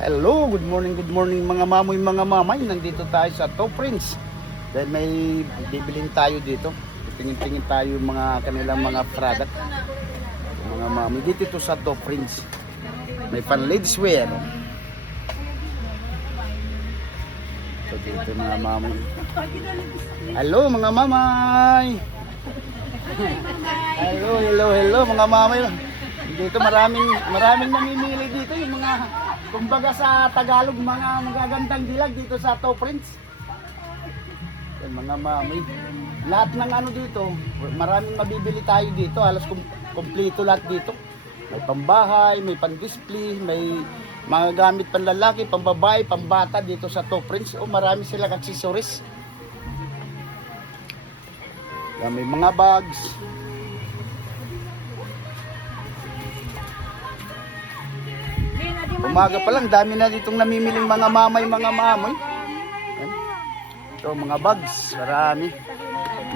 Hello, good morning mga mamoy, mga mamay. Nandito tayo sa Top Prince. Dahil may bibilin tayo dito. Tingin-tingin tayo mga kanilang mga product. Mga mamoy. Dito ito sa Top Prince. May pan ladies wear. So dito mga mamay. Hello mga mamay. Hello mga mamay. Dito maraming namimili dito yung mga, kumbaga sa Tagalog, mga magagandang dilag dito sa Top Prince. Yung mga mami, lahat ng ano dito, maraming mabibili tayo dito, halos kompleto lahat dito. May pambahay, may pan-display, may mga gamit panlalaki, pambabae, pambata dito sa Top Prince. O marami silang accessories. Yan, may mga bags. Umaga pa lang, dami na ditong namimiling mga mamay, mga mamoy. Ito, mga bags, marami.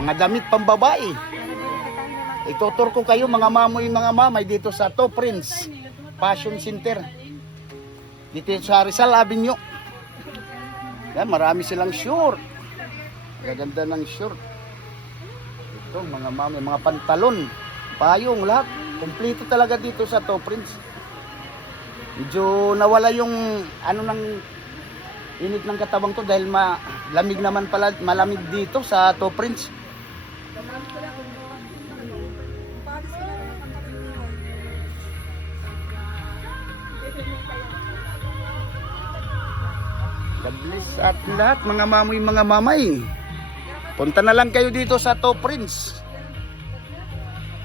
Mga damit pambabae. Itutur ko kayo mga mamoy, mga mamay dito sa Top Prince Fashion Center. Dito sa Rizal Avenue. Yan, marami silang short. Gaganda ng short. Ito, mga mamay, mga pantalon, payong, lahat. Kompleto talaga dito sa Top Prince. Medyo nawala yung ano ng init ng katawan ko dahil malamig naman pala, malamig dito sa Top Prince. God bless at lahat mga mamoy, mga mamay. Punta na lang kayo dito sa Top Prince.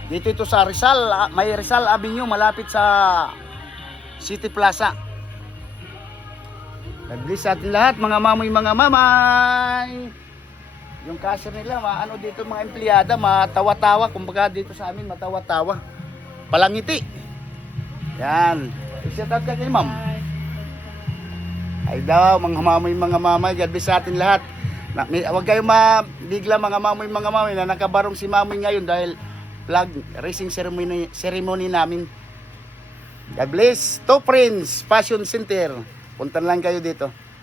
Dito ito sa Rizal, may Rizal Avenue malapit sa City Plaza. God-bless sa atin lahat mga mamoy, mga mamay. Yung cashier nila, ano dito mga empleyada, matawa-tawa. Kumbaga dito sa amin, matawa-tawa. Palangiti. Yan. I-shout out ka kay ma'am. Ay daw, mga mamoy, mga mamay. God-bless sa atin lahat. Huwag kayo mabigla mga mamoy, mga mamay na nakabarong si mamoy ngayon dahil flag raising ceremony namin. God bless. Top Prince Fashion Center. Punta lang kayo dito.